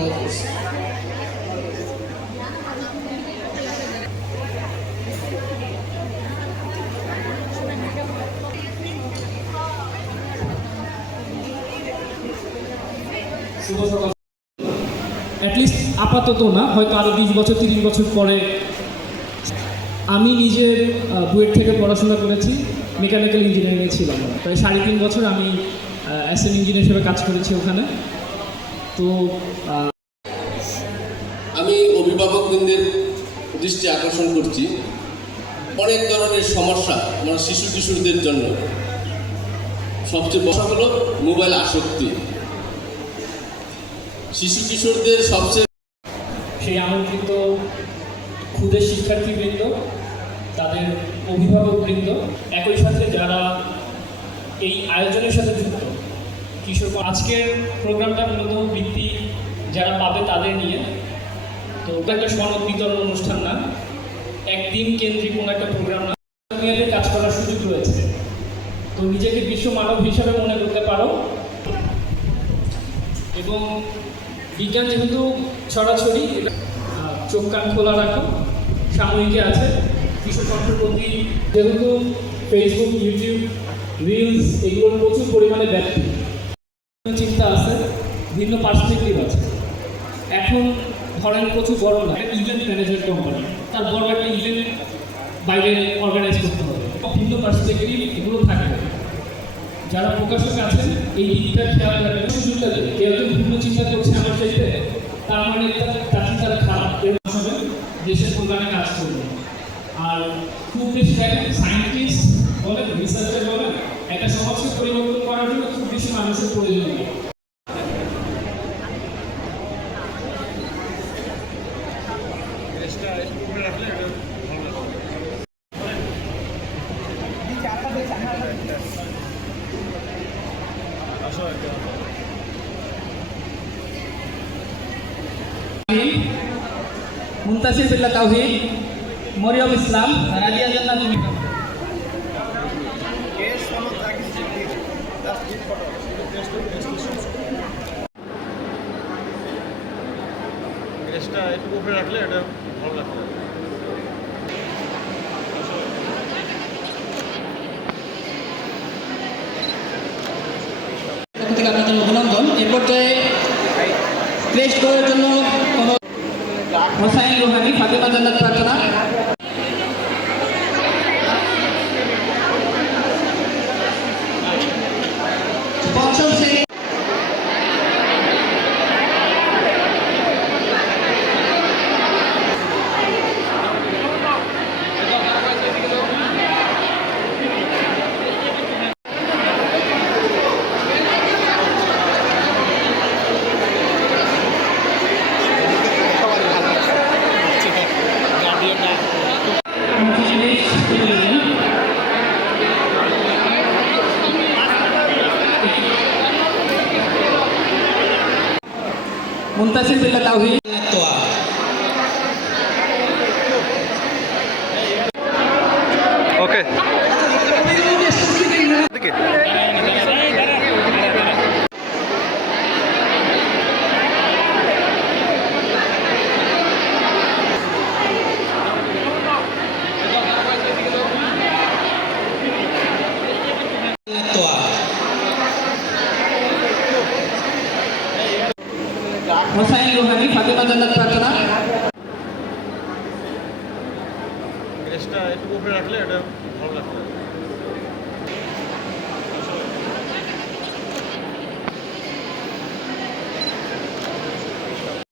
তেলাওয়াত করছি। অ্যাটলিস্ট আপাতত না, হয়তো আরও 20 বছর 30 বছর পরে। আমি নিজে বুয়েট থেকে পড়াশোনা করেছি, মেকানিক্যাল ইঞ্জিনিয়ারিংয়ে ছিলাম। প্রায় 3.5 বছর আমি অ্যাসেম্বলি ইঞ্জিনিয়ার হিসেবে কাজ করেছি ওখানে। তো আমি অভিভাবকবৃন্দের দৃষ্টি আকর্ষণ করছি, অনেক ধরনের সমস্যা আমার শিশু কিশোরদের জন্য। সবচেয়ে বড় হলো মোবাইল আসক্তি। শিশু কিশোরদের সবচেয়ে সেই আমন্ত্রিত ক্ষুদে শিক্ষার্থীবৃন্দ, তাদের অভিভাবকবৃন্দ, একই সাথে যারা এই আয়োজনের সাথে যুক্ত কিশোর, আজকের প্রোগ্রামটা মূলত বৃত্তি যারা পাবে তাদের নিয়ে। তো ওটা একটা সনদ বিতরণ অনুষ্ঠান না, একদিন কেন্দ্রিক কোনো একটা প্রোগ্রাম না, নিয়ে কাজ করার সুযোগ রয়েছে। তো নিজেকে বিশ্ব মানব হিসাবে মনে করতে পারো, এবং বিজ্ঞান যেহেতু ছড়াছড়ি, চোখ কান খোলা রাখো। সাময়িকে আছে কিশোর কণ্ঠের প্রতি, যেহেতু ফেসবুক, ইউটিউব, রিলস এগুলোর প্রচুর পরিমাণে ব্যাপ্তি, চিন্তা আছে, ভিন্ন পার্সপেক্টিভ আছে। এখন ধরেন প্রচুর বড় না, একটা ইভেন্ট ম্যানেজমেন্ট কোম্পানি, তার বড় একটা ইভেন্ট বাইরে অর্গানাইজ করতে হবে, ভিন্ন পার্সপেক্টিভ এগুলো থাকবে। যারা প্রকাশক আছেন এই দিকটা খেয়াল রাখবেন, সুযোগটা দেবে। কেউ কেউ ভিন্ন চিন্তা করছে আমার চাইতে, তার মানে তার চিন্তাটা খারাপ, হবে দেশের প্রোগ্রামে কাজ করবে। আর খুব বেশি সায়েন্টিস্ট বলেন, রিসার্চার বলেন, একটা সমাজকে পরিবর্তন করার জন্য খুব বেশি মানুষের প্রয়োজন নেই। মুনতাসির বিল্লাহ তাওহীদ, মরিয়ম ইসলাম, রাজিয়া জান্নাত। গ্যাসটা একটু উপরে রাখলে এটা ভালো লাগবে। থেকে আপনাদের অভিনন্দন। এ পর্যায়ে ক্রেস্ট করার জন্য হোসাইন রোহানি, ফাতেমা জান্নাত প্রার্থনা। পঞ্চম শ্রেণী মুনতাসির বিল্লাহ তাওহীদ। ওকে হোসাইন রোহানি, ফাতেমা জান্নাত প্রার্থনা। গ্যাসটা একটু উপরে রাখলে এটা ভালো লাগবে।